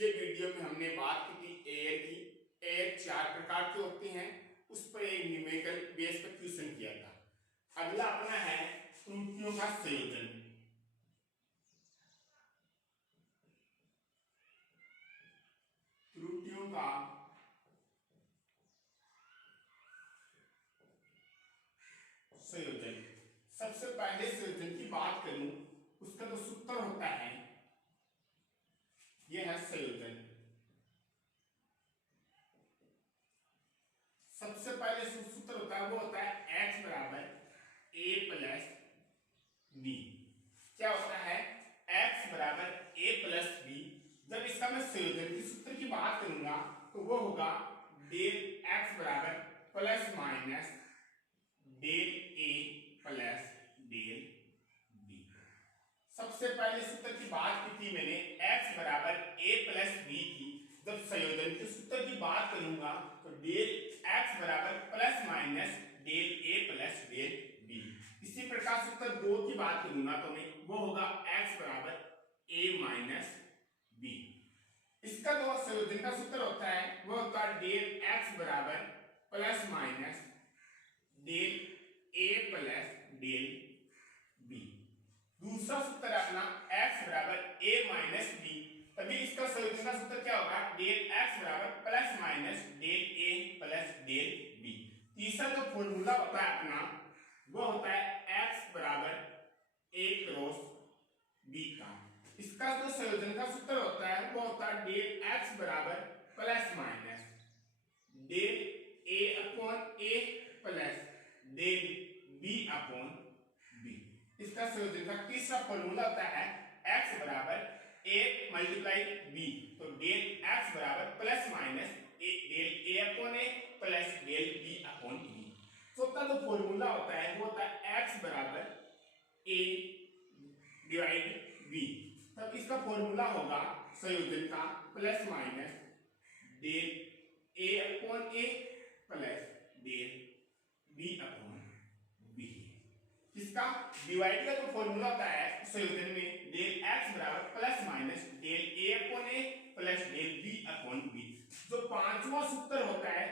पिछले वीडियो में हमने बात की थी एयर की। एयर 4 प्रकार के होते हैं, उस पर एक न्यूमेरिकल बेस पर क्वेश्चन किया था। अगला अपना है त्रुटियों का संयोजन। त्रुटियों का संयोजन। सबसे पहले संयोजन की बात करूं, उसका जो सूत्र होता है यह है संयोजन। सबसे पहले सूत्र होता है वो होता है x बराबर a प्लस बी। क्या होता है? x बराबर a प्लस बी। जब इसका मैं संयोजन के सूत्र की बात करूंगा तो वो होगा डेल x बराबर plus minus del a plus del b। सबसे पहले सूत्र की बात की थी मैंने x बराबर a प्लस बी की। जब संयोजन के सूत्र की बात करूंगा तो डेल x बराबर plus minus del a plus del b। इसी प्रकार सूत्र 2 की बात करूंगा तो मैं वो होगा x बराबर a माइनस b। इसका जो संयोजन का सूत्र होता है वो होता है डेल x बराबर plus minus del a plus del b। दूसरा सूत्र अपना x बराबर a माइनस b। तभी इसका संयोजन का सूत्र क्या होगा? डेल x बराबर plus minus del a plus del b। तीसरा जो फॉर्मूला होता है अपना वो होता है x बराबर a क्रॉस b का। इसका जो संयोजन का सूत्र होता है वो होता है डेल x बराबर plus minus del a upon a plus del b upon b। इसका संयोजन का तीसरा फॉर्मूला होता है x बराबर a मल्टीप्लाई b। तो डेल x बराबर plus minus del a upon a plus del b upon b। चौथा जो फॉर्मूला होता है वो होता है x बराबर a डिवाइड b। तब इसका फॉर्मूला होगा संयोजन का plus minus del a upon a plus del b upon b। इसका डिवाइड का जो फॉर्मूला होता है संयोजन में डेल x बराबर plus minus del a upon a plus del b upon b। जो पांचवा सूत्र होता है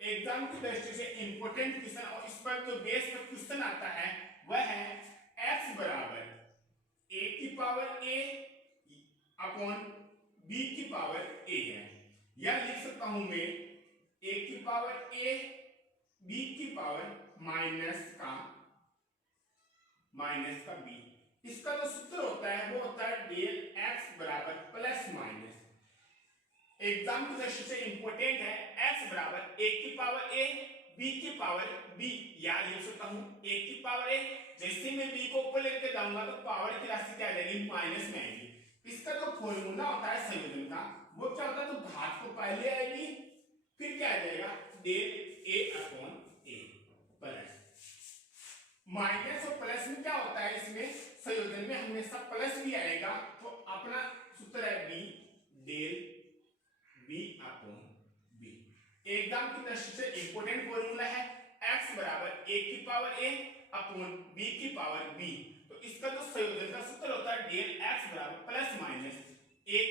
एग्जाम की दृष्टि से इंपॉर्टेंट क्वेश्चन और इस पर जो बेस पर क्वेश्चन आता है वह है x बराबर a की पावर a अपॉन b की पावर a है। यह लिख सकता हूं मैं a की पावर a b की पावर माइनस का b। इसका जो सूत्र होता है वो होता है डेल x बराबर प्लस माइनस। एग्जाम की दृष्टि से इंपॉर्टेंट है x बराबर a की पावर a b की पावर b। या लिख सकता हूं a की पावर a, जैसे मैं b को ऊपर लेकर जाऊंगा तो पावर की राशि क्या आ जाएगी? माइनस में आएगी। इसका जो फॉर्मूला होता है संयोजन का वो क्या होता है? तो घात को पहले आएगी फिर क्या आ जाएगा? Del a upon a plus minus और प्लस में क्या होता है? इसमें संयोजन में हमेशा प्लस भी आएगा। तो अपना सूत्र है b del b upon b। Exam की दृष्टि से इंपॉर्टेंट फॉर्मूला है x बराबर a की पावर a अपॉन b की पावर b। तो इसका जो संयोजन का सूत्र होता है डेल x बराबर प्लस माइनस a,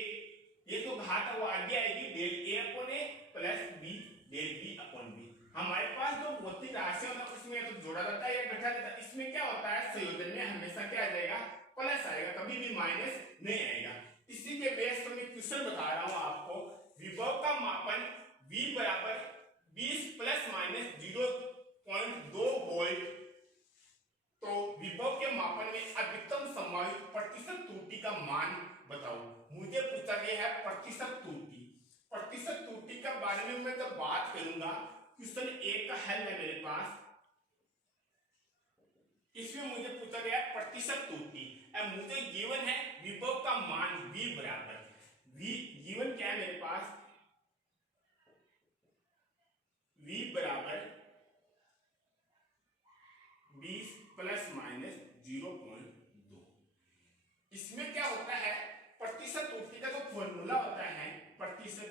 ये तो घात है वो आगे आएगी del a upon a plus b del b upon b। हमारे पास जो भौतिक राशि होता है उसमें तो जोड़ा जाता है या घटा जाता है। इसमें क्या होता है? संयोजन में हमेशा क्या आ जाएगा? प्लस आएगा, कभी भी माइनस नहीं आएगा। इसी के बेस पर मैं क्वेश्चन बता रहा हूं आपको। विभव का मापन V बराबर 20 प्लस माइनस 0.2 वोल्ट। तो विभव के मापन में अधिकतम संभावित प्रतिशत त्रुटि का मान बताओ। मुझे पूछा गया है प्रतिशत त्रुटि। प्रतिशत त्रुटि के बारे में मैं जब बात करूंगा, क्वेश्चन 1 का हल है मेरे पास। इसमें मुझे पूछा गया प्रतिशत त्रुटि। अब मुझे गिवन है विभव का मान V बराबर गिवन क्या है मेरे पास? V बराबर 20 प्लस माइनस 0.2। इसमें क्या होता है? प्रतिशत त्रुटि का जो फॉर्मूला होता है प्रतिशत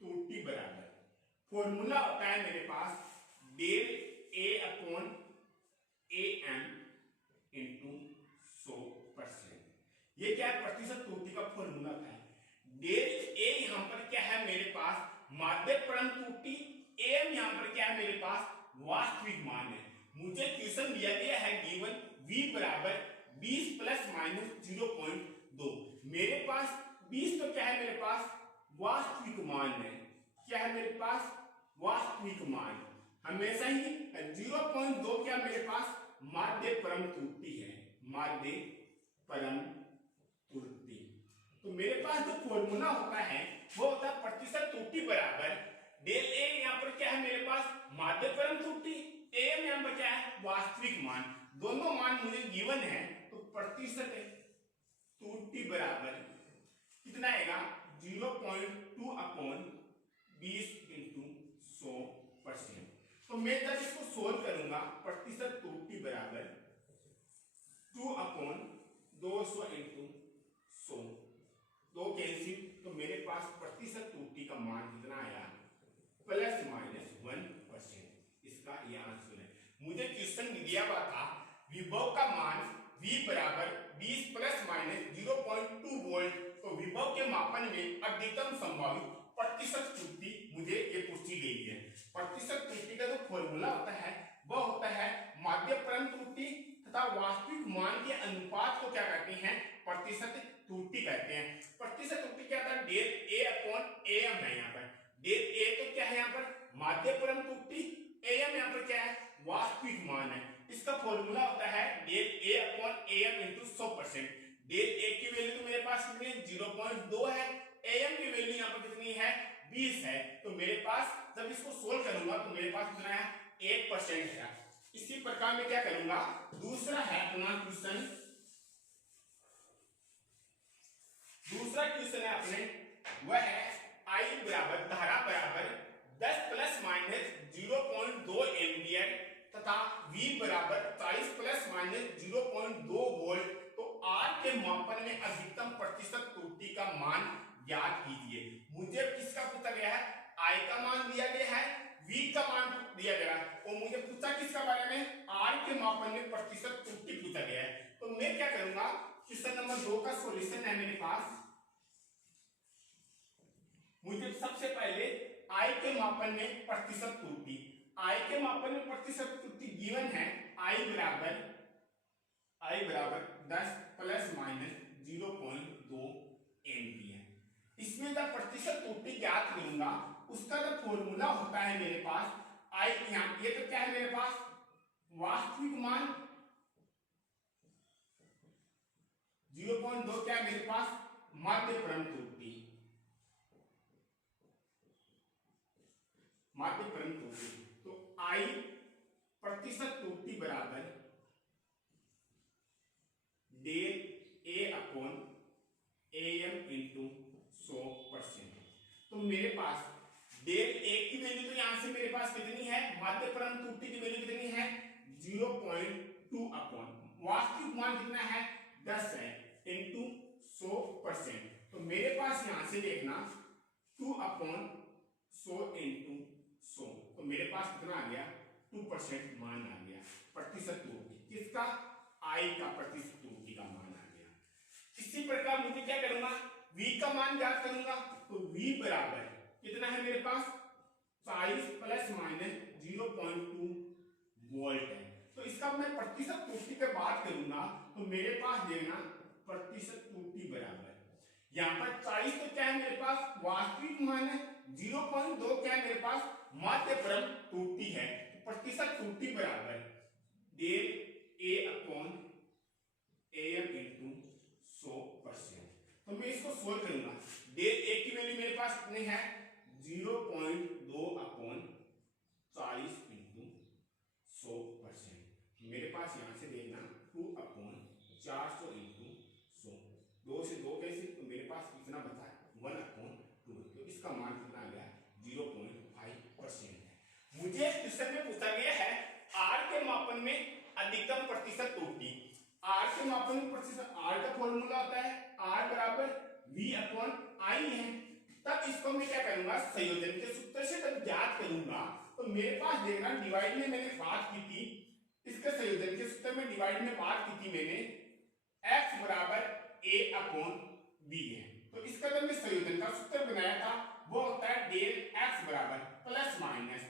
त्रुटि बराबर फॉर्मूला होता है मेरे पास del a upon am into 100%। ये क्या है? प्रतिशत त्रुटि का फॉर्मूला होता है। डेल वास्तविक मान है। मुझे क्वेश्चन दिया गया है गिवन v बराबर 20 प्लस माइनस 0.2। मेरे पास 20 तो क्या है, मेरे पास वास्तविक मान है। क्या है मेरे पास? वास्तविक मान। हमेशा ही 0.2 क्या मेरे पास माध्य परम त्रुटि है, माध्य परम त्रुटि। तो मेरे पास जो फॉर्मूला होता है वो होता है प्रतिशत त्रुटि बराबर डेल ए, यहाँ पर क्या है मेरे पास माध्य परम त्रुटि, ए में यहाँ पर क्या है वास्तविक मान। दोनों मान मुझे गिवन है, तो प्रतिशत त्रुटि बराबर कितना आएगा 0.2 अपॉन 20 इंटू 100%। तो मैं जब इसको सोल्व करूंगा प्रतिशत त्रुटि बराबर 2 अपॉन 200 इंटू 100, 2 कैंसिल, तो मेरे पास प्रतिशत त्रुटि का मान कितना आया प्लस माइनस 1%। इसका यह आंसर है। मुझे क्वेश्चन दिया हुआ था विभव का मान V बराबर 20 प्लस माइनस 0.2 वोल्ट, तो विभव के मापन में अधिकतम संभावित प्रतिशत त्रुटि मुझे ये पूछी गई है। प्रतिशत त्रुटि का जो फॉर्मूला होता है वह होता है माध्य परम त्रुटि तथा वास्तविक मान के अनुपात को क्या कहते हैं, प्रतिशत त्रुटि कहते हैं। प्रतिशत त्रुटि क्या था, डेल ए अपॉन एम है। यहाँ पर डेल ए तो क्या है यहाँ पर माध्य परम त्रुटि, एम यहाँ पर क्या है वास्तविक मान है। इसका फॉर्मूला होता है del A upon M into 100%। Del A की वैल्यू तो मेरे पास कितनी है 0.2 है, एम की वैल्यू यहाँ पर कितनी है 20 है। तो मेरे पास जब इसको सोल्व करूंगा तो मेरे पास कितना है 1% है। इसी प्रकार मैं क्या करूंगा, दूसरा है अपना क्वेश्चन, दूसरा क्वेश्चन है अपने वह है I बराबर धारा बराबर 10 प्लस माइनस 0.2 एम्पियर तथा V बराबर 40 प्लस माइनस 0.2 वोल्ट। तो R के मापन में अधिकतम प्रतिशत त्रुटि का मान ज्ञात कीजिए। मुझे किसका पूछा गया है, I का मान दिया गया है, V का मान दिया गया है, और मुझे पूछा किसका बारे में, R के मापन में प्रतिशत त्रुटि पूछा गया है। तो मैं क्या करूंगा, क्वेश्चन नंबर 2 का सॉल्यूशन है मेरे पास। मुझे सबसे पहले I के मापन में प्रतिशत त्रुटि, I के मापन में प्रतिशत त्रुटि गिवन है I बराबर 10 प्लस माइनस 0.2 एम्पियर। इसमें जब प्रतिशत त्रुटि ज्ञात करूंगा उसका जो फॉर्मूला होता है मेरे पास I, यहाँ ये तो क्या है मेरे पास वास्तविक मान 0.2 क्या है मेरे पास माध्य परम त्रुटि, माध्य परम त्रुटि। तो I प्रतिशत त्रुटि बराबर del A upon AM into 100%। तो मेरे पास डेल A की वैल्यू तो यहां से मेरे पास कितनी है, माध्य परम त्रुटि की वैल्यू कितनी है 0.2 अपॉन वास्तविक मान कितना है 10 है इंटू 100%। तो मेरे पास यहां से देखना 2 अपॉन 100 इंटू 100, तो मेरे पास कितना आ गया 2% मान आ गया प्रतिशत त्रुटि। किसका, I का प्रतिशत त्रुटि का मान आ गया। इसी प्रकार मुझे क्या करूंगा, V का मान ज्ञात करूंगा। तो V बराबर कितना है मेरे पास 40 प्लस माइनस 0.2 वोल्ट है। तो इसका मैं प्रतिशत त्रुटि पे बात करूंगा तो मेरे पास देना प्रतिशत त्रुटि बराबर, यहाँ पर 40 तो क्या है मेरे पास वास्तविक मान है, 0.2 क्या है मेरे पास माध्य परम त्रुटि है। तो प्रतिशत त्रुटि बराबर del A upon AM into 100%। तो मैं इसको सोल्व करूंगा, डेल A की वैल्यू मेरे पास कितनी है 0.2 अपॉन 40 इंटू 100%। मेरे पास यहां से देखना 2 अपॉन 400 इंटू 100, 2 से 2 कैसे, तो मेरे पास कितना बचा 1 अपॉन 2। तो इसका मान कितना आ गया 0.5% है। मुझे क्वेश्चन में पूछा गया है R के मापन में अधिकतम प्रतिशत त्रुटि। R के मापन में प्रतिशत, R का फॉर्मूला होता है R बराबर V अपॉन I है। तब इसको मैं क्या करूंगा, संयोजन के सूत्र से जब ज्ञात करूंगा तो मेरे पास देखना डिवाइड में मैंने बात की थी, इसके संयोजन के सूत्र में डिवाइड में बात की थी मैंने x बराबर a अपॉन b है। तो इसका जब मैं संयोजन का सूत्र बनाया था वो होता है डेल x बराबर plus minus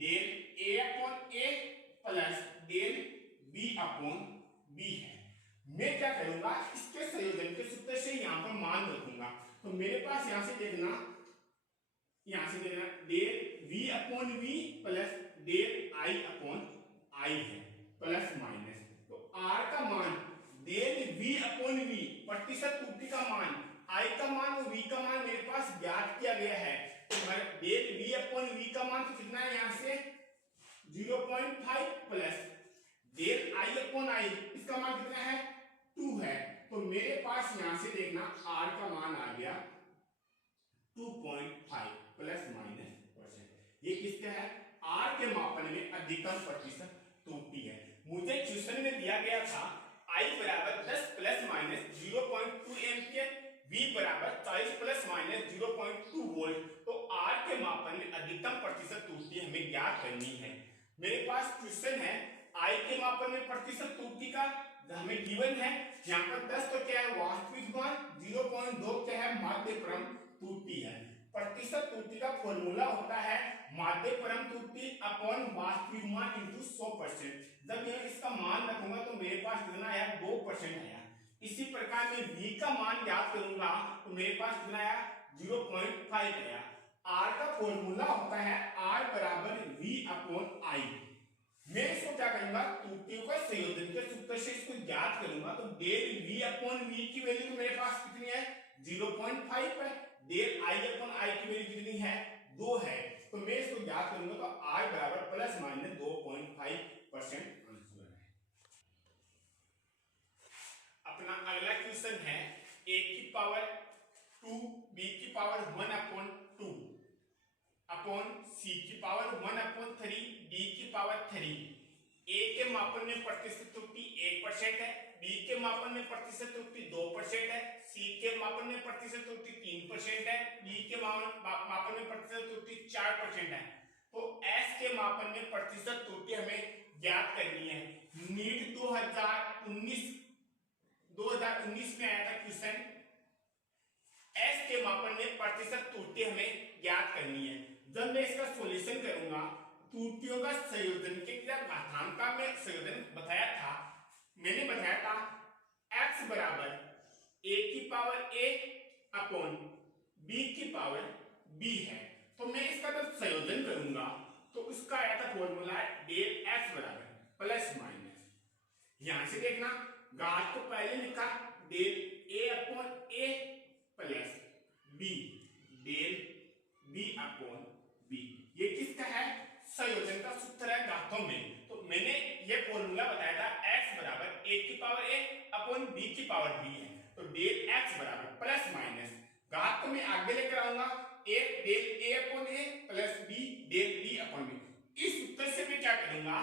del a upon a करूंगा, इसके संयोजन के सूत्र से यहाँ पर मान रखूंगा। तो मेरे पास यहाँ से देखना del v upon v plus del i upon i है प्लस माइनस। तो r का मान डेल v अपॉन v प्रतिशत त्रुटि का मान, i का मान और v का मान मेरे पास ज्ञात किया गया है। तो डेल v अपॉन v का मान तो कितना है, यहाँ से 0.5 plus del i upon i इसका मान कितना है 2 है। तो मेरे पास यहाँ से देखना r का मान आ गया 2.5 प्लस माइनस %। ये किसका है, r के मापन में अधिकतम प्रतिशत त्रुटि है। मुझे क्वेश्चन में दिया गया था I बराबर 10 प्लस माइनस 0.2 एम्पियर, V बराबर 40 प्लस माइनस 0.2 वोल्ट। तो R के मापन में अधिकतम प्रतिशत त्रुटि हमें ज्ञात करनी है। मेरे पास क्वेश्चन है I के मापन में प्रतिशत त्रुटि का हमें गिवन है। यहाँ पर 10 तो क्या है वास्तविक मान, 0.2 क्या है माध्यक्रम त्रुटि है। प्रतिशत त्रुटि का फॉर्मूला होता है माध्यक्रम त्रुटि अपॉन वास्तविक मान इंटू 100%। जब मैं इसका मान रखूंगा तो मेरे पास कितना आया 2% आया। इसी प्रकार मैं v का मान याद करूंगा तो मेरे पास कितना आया 0.5 आया। r का फॉर्मूला होता है r बराबर v अपॉन i। मैं इसको क्या करूंगा, त्रुटियों का संयोजन के सूत्र से इसको ज्ञात करूंगा। तो डेल v अपॉन v की वैल्यू तो मेरे पास कितनी है 0.5 है, डेल i अपॉन i की वैल्यू कितनी है 2 है। तो मैं इसको ज्ञात करूंगा तो r बराबर प्लस माइनस 2.5% आंसर है। अपना अगला क्वेश्चन है a की पावर 2 b की पावर 1 अपॉन 2 अपॉन c की पावर 1 अपॉन 3 d की पावर 3। a के मापन में प्रतिशत त्रुटि 1% है, b के मापन में प्रतिशत त्रुटि 2% है, c के मापन में प्रतिशत त्रुटि 3% है, d के मापन में प्रतिशत त्रुटि 4% है। तो s के मापन में प्रतिशत त्रुटि हमें ज्ञात करनी है। नीट 2019 में आया था क्वेश्चन, s के मापन में प्रतिशत त्रुटि हमें ज्ञात करनी है। जब मैं इसका सॉल्यूशन करूंगा, त्रुटियों का संयोजन के घातांक का मैं संयोजन बताया था, मैंने बताया था x बराबर a की पावर a अपॉन b की पावर b है। तो मैं इसका जब संयोजन करूंगा तो उसका आया था फॉर्मूला डेल x बराबर प्लस माइनस, यहां से देखना घात को पहले लिखा del a upon a plus b del b upon b। ये किसका है, संयोजन का सूत्र है घातों में। तो मैंने ये फॉर्मूला बताया था x बराबर a की पावर a अपॉन b की पावर b है। तो डेल x बराबर प्लस माइनस घात को मैं आगे लेकर आऊंगा a del a upon a plus b del b upon b। इस सूत्र से मैं क्या करूंगा,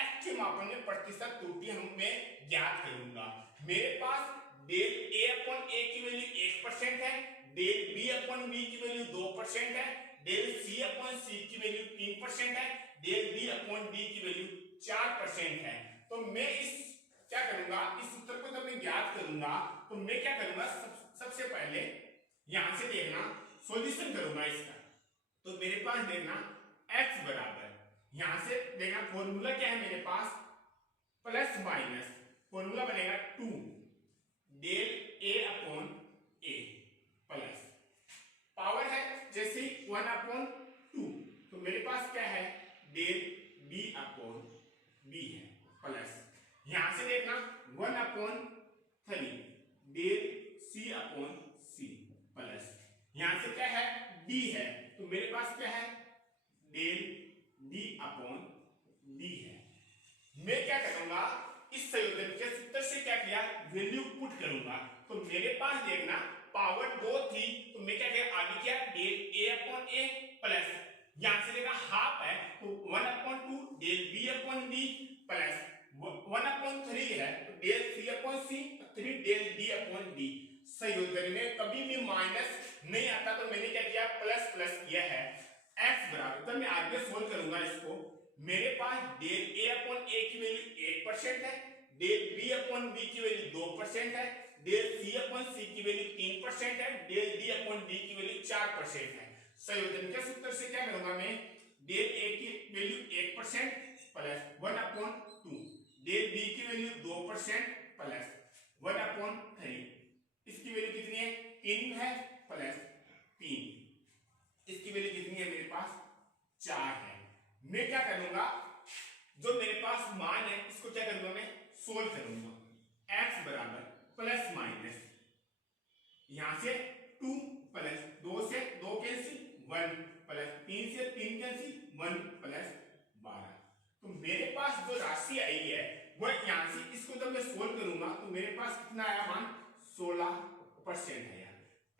x के मापन में प्रतिशत त्रुटि मैं ज्ञात करूंगा। मेरे पास डेल a अपॉन a की वैल्यू 1% है, डेल b अपॉन b की वैल्यू 2% है, डेल c अपॉन c की वैल्यू 3% है, डेल d अपॉन d की वैल्यू 4% है। तो मैं इस क्या करूंगा, इस सूत्र को जब मैं ज्ञात करूंगा तो मैं क्या करूंगा, सबसे पहले यहां से देखना सॉल्यूशन करूंगा इसका। तो मेरे पास देखना x बराबर, यहां से देखना फॉर्मूला क्या है मेरे पास प्लस माइनस, फॉर्मूला बनेगा 2 del a upon a plus power है जैसे 1 अपॉन 2, तो मेरे पास क्या है डेल b अपॉन b है प्लस, यहां से देखना 1 upon 3 del c upon c plus, यहां से क्या है d है तो मेरे पास क्या है डेल d अपॉन d है। मैं क्या करूंगा, इस संयोजन के सूत्र से क्या किया वैल्यू पुट करूंगा। तो मेरे पास देखना पावर 2 थी तो मैं क्या किया आगे किया del a upon a plus, यहां से देखा हाफ है तो 1 upon 2 del b upon b plus 1 upon 3 है तो del c upon c 3 del d upon d। संयोजन में कभी भी माइनस नहीं आता तो मैंने क्या किया प्लस प्लस किया है। x बराबर, तो मैं आगे सोल्व करूंगा इसको, मेरे पास डेल a अपॉन a की वैल्यू 1% है, डेल b अपॉन b की वैल्यू 2% है, डेल c अपॉन c की वैल्यू 3% है, डेल d अपॉन d की वैल्यू 4% है। संयोजन के सूत्र से क्या करूंगा मैं, डेल a की value 1% plus 1 upon 2, del b की वैल्यू 2% प्लस 1 अपॉन पास मान है, इसको क्या करूंगा मैं सोल्व करूंगा। x बराबर प्लस माइनस यहां से 2 प्लस 2 से 2 कैंसिल 1 प्लस 3 से 3 कैंसिल 1 प्लस 12। तो मेरे पास जो राशि आई है वह यहां से इसको जब मैं सोल्व करूंगा तो मेरे पास कितना आया मान 16% आया।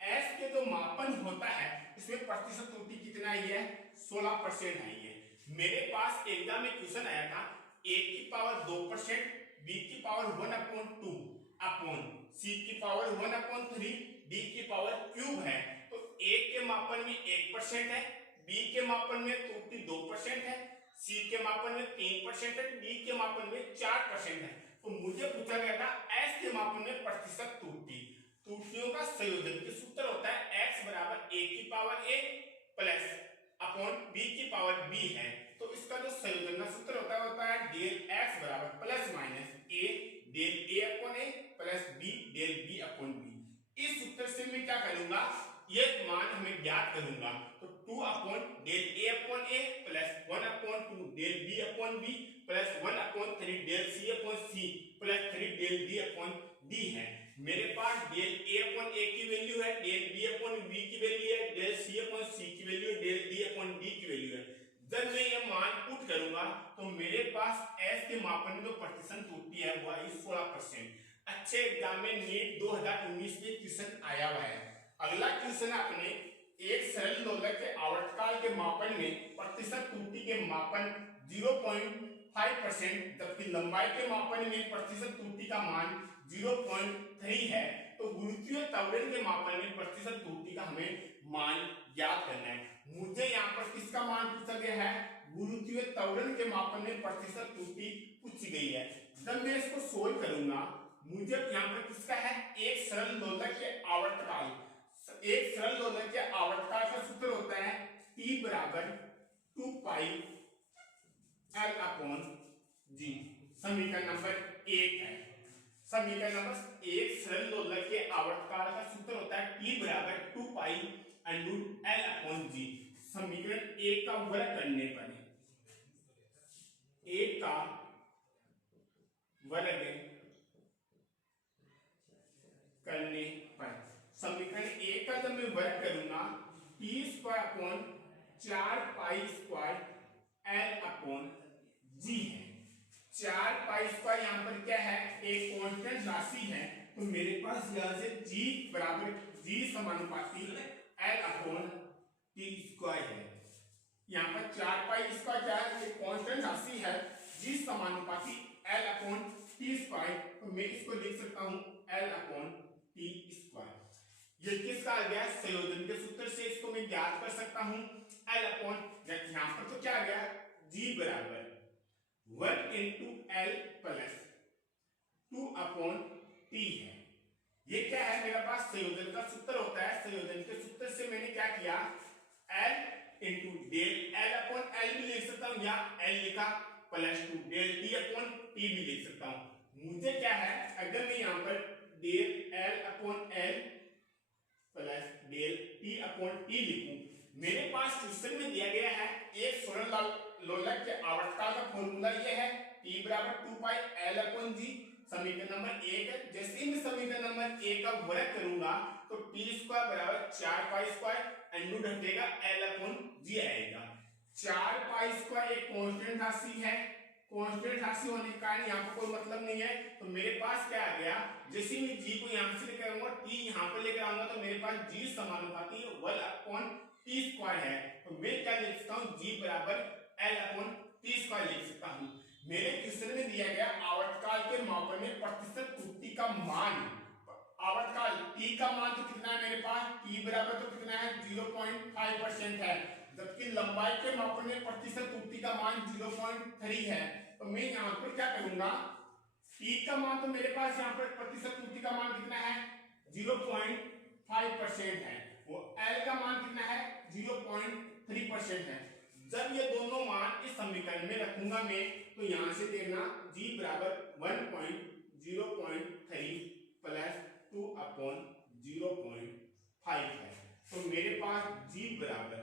s के जो मापन होता है इसमें प्रतिशत त्रुटि कितना आई है 16% आई है। मेरे पास एग्जाम में क्वेश्चन आया था a की पावर 2%, b की पावर 1/2 अपॉन c की पावर 1/3, d की पावर क्यूब है। तो a के मापन में 1% है, b के मापन में त्रुटि 2% है, c के मापन में 3% है, d के मापन में 4% है। तो मुझे पूछा गया था s के मापन में प्रतिशत त्रुटि। त्रुटियों का संयोजन के सूत्र होता है x बराबर a की power a plus upon b की पावर b है। तो इसका जो संयोजन का सूत्र होता है डेल x बराबर plus minus a del a upon a plus b del b upon b। इस सूत्र से मैं क्या करूंगा ये मान हमें ज्ञात करूंगा। तो 2 upon del a upon a plus 1/2 del b upon b plus 1/3 del c upon c plus 3 del d upon d है। मेरे पास डेल a अपॉन a की वैल्यू है, डेल b अपॉन b की वैल्यू है, डेल c अपॉन c की value है, del d upon d की वैल्यू है। जब मैं ये मान पुट करूंगा तो मेरे पास s के मापन में जो प्रतिशत त्रुटि है वो आई 16%। अच्छे एग्जाम में नीट 2019 में क्वेश्चन आया हुआ है। अगला क्वेश्चन आपने एक सरल दोलक के आवर्तकाल के मापन में प्रतिशत त्रुटि के मापन 0.5% जबकि लंबाई के मापन में प्रतिशत त्रुटि का मान 0.3 है। तो गुरुत्वीय त्वरण के मापन में प्रतिशत त्रुटि का हमें मान ज्ञात करना है। मुझे यहाँ पर किसका मान पूछा गया है गुरुत्वीय त्वरण के मापन में प्रतिशत त्रुटि पूछी गई है। जब मैं इसको सोल्व करूंगा मुझे यहाँ पर किसका है एक सरल दोलक के आवर्तकाल। एक सरल दोलक के आवर्तकाल का सूत्र होता है T बराबर 2 पाई L अपॉन G। समीकरण नंबर 1 है। समीकरण नंबर 1 सरल दोलक के आवर्तकाल का सूत्र होता है T बराबर 2 पाई √L अपॉन G। समीकरण 1 का वर्ग करने पर 1 का वर्ग करने पर समीकरण 1 का जब मैं वर्ग करूंगा t² upon 4 pi square L upon G है। 4 पाई स्क्वायर यहाँ पर क्या है एक कांस्टेंट राशि है। तो मेरे पास यहाँ से G बराबर G समानुपाती L अपॉन t स्क्वायर है। यहाँ पर 4 पाई स्क्वायर क्या है एक कांस्टेंट राशि है G समानुपाती L अपॉन t स्क्वायर। तो मैं इसको लिख सकता हूँ L अपॉन t स्क्वायर। ये किसका आ गया संयोजन के सूत्र से इसको मैं ज्ञात कर सकता हूँ L अपॉन यहाँ पर तो क्या आ गया G बराबर 1 into L plus 2 upon t है। ये क्या है मेरे पास संयोजन का सूत्र होता है। संयोजन के सूत्र से मैंने क्या किया L into del L upon L भी लिख सकता हूँ या L लिखा plus 2 del t upon t भी लिख सकता हूँ। मुझे क्या है अगर मैं यहाँ पर del L upon L plus del t upon t लिखूं मेरे पास क्वेश्चन में दिया गया है एक सरल लोलक के आवर्तकाल का फॉर्मूला ये है t बराबर 2 पाई L अपॉन G। समीकरण नंबर 1 है। जैसे ही मैं समीकरण नंबर 1 का वर्ग करूंगा तो t² बराबर 4 पाई स्क्वायर अंडू हटेगा L अपॉन G आएगा। 4 पाई स्क्वायर एक कांस्टेंट राशि है। कांस्टेंट राशि होने के कारण यहाँ पर कोई मतलब नहीं है। तो मेरे पास क्या आ गया जैसे मैं G को यहाँ से लेकर आऊंगा t यहाँ पर लेकर आऊंगा तो मेरे पास G समानुपाती 1 अपॉन t स्क्वायर है। तो मैं क्या लिख सकता हूँ G बराबर L अपॉन t स्क्वायर लिख सकता हूँ। मेरे क्वेश्चन में दिया गया आवर्तकाल के मापन में प्रतिशत त्रुटि का मान। आवर्तकाल t का मान तो कितना है मेरे पास t बराबर तो कितना है 0.5% है जबकि लंबाई के मापन में प्रतिशत त्रुटि का मान 0.3 है। तो मैं यहाँ पर क्या करूंगा t का मान तो मेरे पास यहाँ पर प्रतिशत त्रुटि का मान कितना है 0.5% है। वो L का मान कितना है 0.3% है। जब ये दोनों मान इस समीकरण में रखूंगा मैं तो यहाँ से देखना G बराबर 1.0.3 प्लस 2 अपॉन 0.5 है। तो मेरे पास G बराबर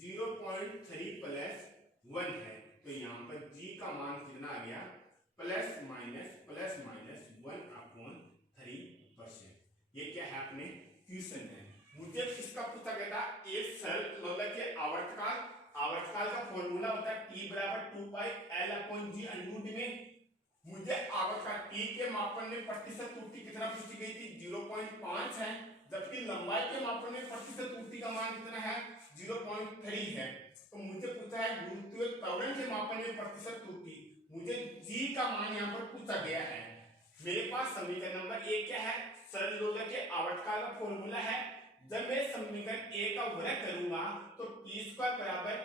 0.3 प्लस 1 है। तो यहाँ पर G का मान कितना आ गया क्वेश्चन है। मुझे किसका पूछा गया था, एक सरल लोलक के आवर्तकाल का फॉर्मूला होता है t बराबर 2 पाई l अपॉन g अंडूड में। मुझे आवर्तकाल t के मापन में प्रतिशत त्रुटि कितना पूछी गई थी, 0.5 है, जबकि लंबाई के मापन में प्रतिशत त्रुटि का मान कितना है, 0.3 है। तो मुझे पूछा है गुरुत्वीय त्वरण के मापन में प्रतिशत त्रुटि, मुझे g का मान यहाँ पर पूछा गया है। मेरे पास समीकरण नंबर 1 क्या है, सरल लोलक के आवर्तकाल का फॉर्मूला है। जब मैं समीकरण a का वर्ग करूंगा तो t स्क्वायर बराबर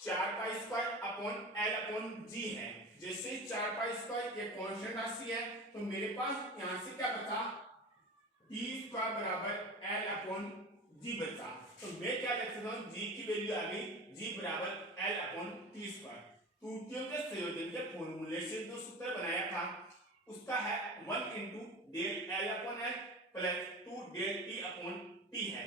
4 pi square upon l upon g है। जैसे 4 पाई स्क्वायर ये कांस्टेंट राशि है, तो मेरे पास यहां से क्या बचा, t स्क्वायर बराबर l अपॉन g बचा। तो मैं क्या लिख सकता हूं, g की वैल्यू आ गई, g बराबर l अपॉन t स्क्वायर। त्रुटियों के संयोजन के फॉर्मूले से जो सूत्र बनाया था उसका है 1 into del l upon l plus 2 del t upon t है।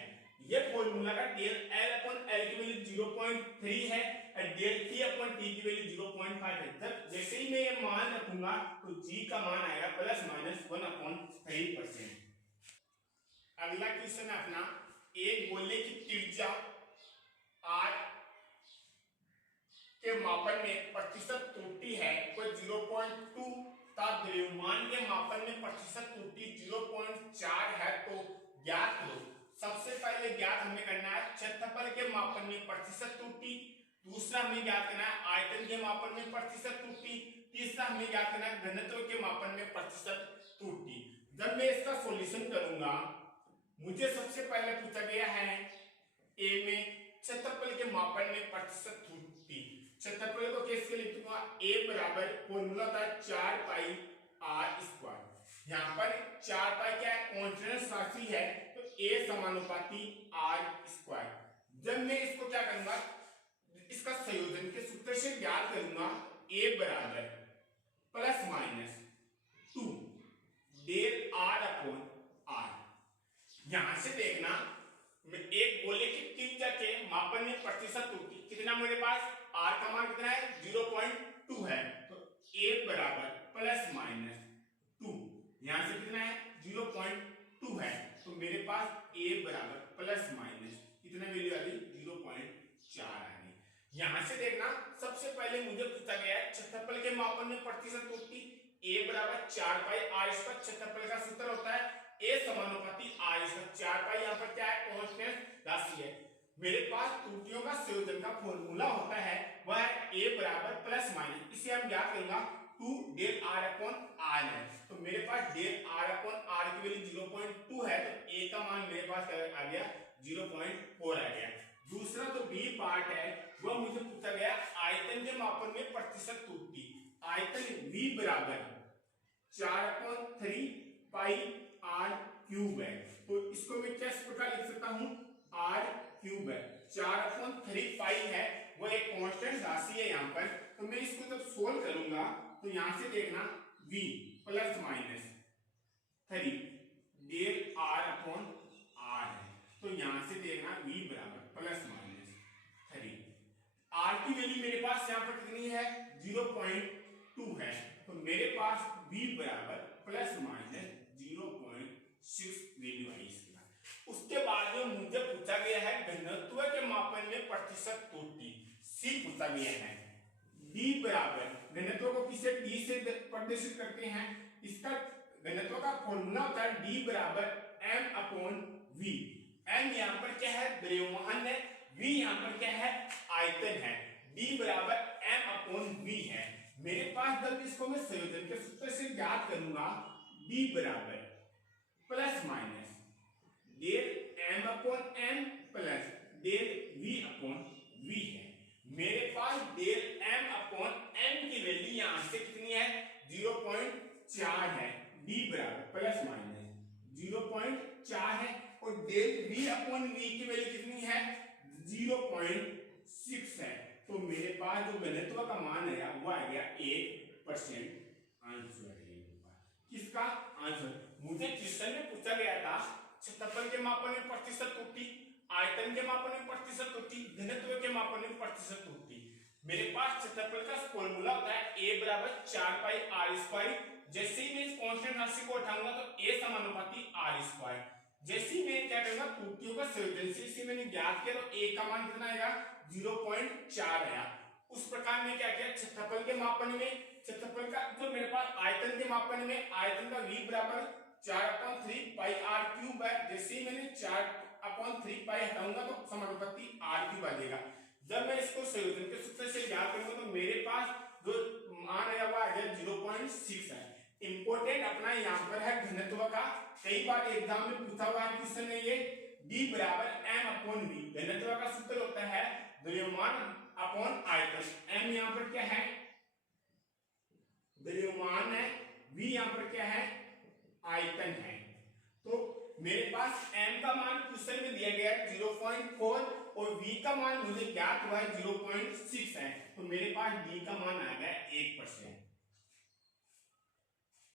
ये फॉर्मूला का डेल l अपॉन l की वैल्यू 0.3 है और डेल t अपॉन t की वैल्यू 0.5 है। जब जैसे ही मैं ये मान रखूंगा तो g का मान आएगा प्लस माइनस 1/3%। अगला क्वेश्चन है अपना, एक गोले की त्रिज्या r के मापन में प्रतिशत त्रुटि है कोई 0.2 तथा द्रव्यमान के मापन में प्रतिशत त्रुटि 0.4 है, तो ज्ञात करो। सबसे पहले ज्ञात हमें करना है क्षेत्रफल के मापन में प्रतिशत त्रुटि, दूसरा हमें ज्ञात करना है आयतन के मापन में प्रतिशत त्रुटि, तीसरा हमें ज्ञात करना है घनत्व के मापन में प्रतिशत त्रुटि। जब मैं इसका सॉल्यूशन करूंगा, मुझे सबसे पहले पूछा गया है ए में क्षेत्रफल के मापन में प्रतिशत त्रुटि। क्षेत्रफल को कैसे लिखूंगा, a बराबर फॉर्मूला था 4 पाई r स्क्वायर। यहाँ पर 4 पाई क्या है, कांस्टेंट राशि है, तो a समानुपाती r स्क्वायर। जब मैं इसको क्या करूंगा, इसका संयोजन के सूत्र से ज्ञात करूंगा, a बराबर plus minus 2 del r upon r। यहां से देखना, मैं एक गोले की त्रिज्या के मापन में प्रतिशत त्रुटि कितना, मेरे पास r का मान कितना है 0.2 है, तो a बराबर प्लस माइनस 2, यहां से कितना है 0.2 है, तो मेरे पास a बराबर प्लस माइनस कितना वैल्यू आ गई 0.4 आ गई। यहां से देखना, सबसे पहले मुझे पूछा गया है क्षेत्रफल के मापन में प्रतिशत त्रुटि, a बराबर 4 पाई r स्क्वायर क्षेत्रफल का सूत्र होता है a समानुपाती r स्क्वायर। 4 पाई यहाँ पर क्या है, कांस्टेंट राशि है। मेरे पास त्रुटियों का संयोजन का फॉर्मूला होता है वह है a बराबर प्लस माइनस, इसे हम ज्ञात करेंगे 2 डेल r अपॉन r है। तो मेरे पास डेल r अपॉन r की वैल्यू 0.2 है, तो a का मान मेरे पास आ गया 0.4 आ गया। दूसरा तो b पार्ट है, वह मुझे पूछा गया आयतन के मापन में प्रतिशत त्रुटि। आयतन v बराबर 4/3 पाई r क्यूब है, तो इसको मैं किस प्रकार लिख सकता हूं, r क्यूब है, 4/3 पाई है, वो एक कांस्टेंट राशि है यहाँ पर। तो मैं इसको जब सोल्व करूंगा तो यहाँ से देखना v plus minus 3 del r upon r है, तो यहाँ से देखना v बराबर प्लस माइनस 3। r की वैल्यू मेरे पास यहाँ पर कितनी है 0.2 है, तो मेरे पास v बराबर प्लस माइनस 0.6 वैल्यू आई इसके बाद। उसके बाद में मुझे पूछा गया है घनत्व के मापन में प्रतिशत त्रुटि, c पूछा गया है। d बराबर घनत्व को किसे d से प्रदर्शित करते हैं, इसका घनत्व का फॉर्मूला होता है d बराबर m अपॉन v। m यहाँ पर क्या है, द्रव्यमान है, v यहाँ पर क्या है, आयतन है। d बराबर m अपॉन v है। मेरे पास जब इसको मैं संयोजन के सूत्र से ज्ञात करूंगा, d बराबर plus minus del m upon m plus del v upon v है। मेरे पास डेल m अपॉन m की वैल्यू यहां से कितनी है 0.4 है, d बराबर प्लस माइनस 0.4 है, और डेल v अपॉन v की वैल्यू कितनी है 0.6 है। तो मेरे पास जो घनत्व का मान है वो आ गया 1%। आंसर है किसका आंसर। मुझे क्वेश्चन में पूछा गया था क्षेत्रफल के मापन में प्रतिशत त्रुटि, आयतन के मापन में प्रतिशत त्रुटि, घनत्व के मापन में प्रतिशत त्रुटि। मेरे पास क्षेत्रफल का फॉर्मूला होता है a बराबर 4 पाई r स्क्वायर। जैसे ही मैं इस कांस्टेंट राशि को उठाऊंगा तो a समानुपाती r स्क्वायर। जैसे ही मैं क्या करूंगा त्रुटियों का संयोजन से इसे मैंने ज्ञात किया तो a का मान कितना आएगा 0.4 आया। उस प्रकार में क्या किया क्षेत्रफल के मापन में क्षेत्रफल का जो मेरे पास आयतन के मापन में आयतन का v बराबर 4/3 पाई r क्यूब है। जैसे ही मैंने 4/3 पाई हटाऊंगा तो समानुपाती r क्यूब आ जाएगा। जब मैं इसको संयोजन के सूत्र से ज्ञात करूंगा तो मेरे पास जो मान आया हुआ है 0.6 है। इंपोर्टेंट अपना यहाँ पर है घनत्व का, कई बार एग्जाम में पूछा हुआ है क्वेश्चन है ये d बराबर m/v। घनत्व का सूत्र होता है द्रव्यमान अपॉन आयतन। m यहाँ पर क्या है द्रव्यमान है, v यहाँ पर क्या है आयतन है। तो मेरे पास m का मान क्वेश्चन में दिया गया है 0.4 और v का मान मुझे ज्ञात हुआ है 0.6 है। तो मेरे पास d का मान आ गया 1%।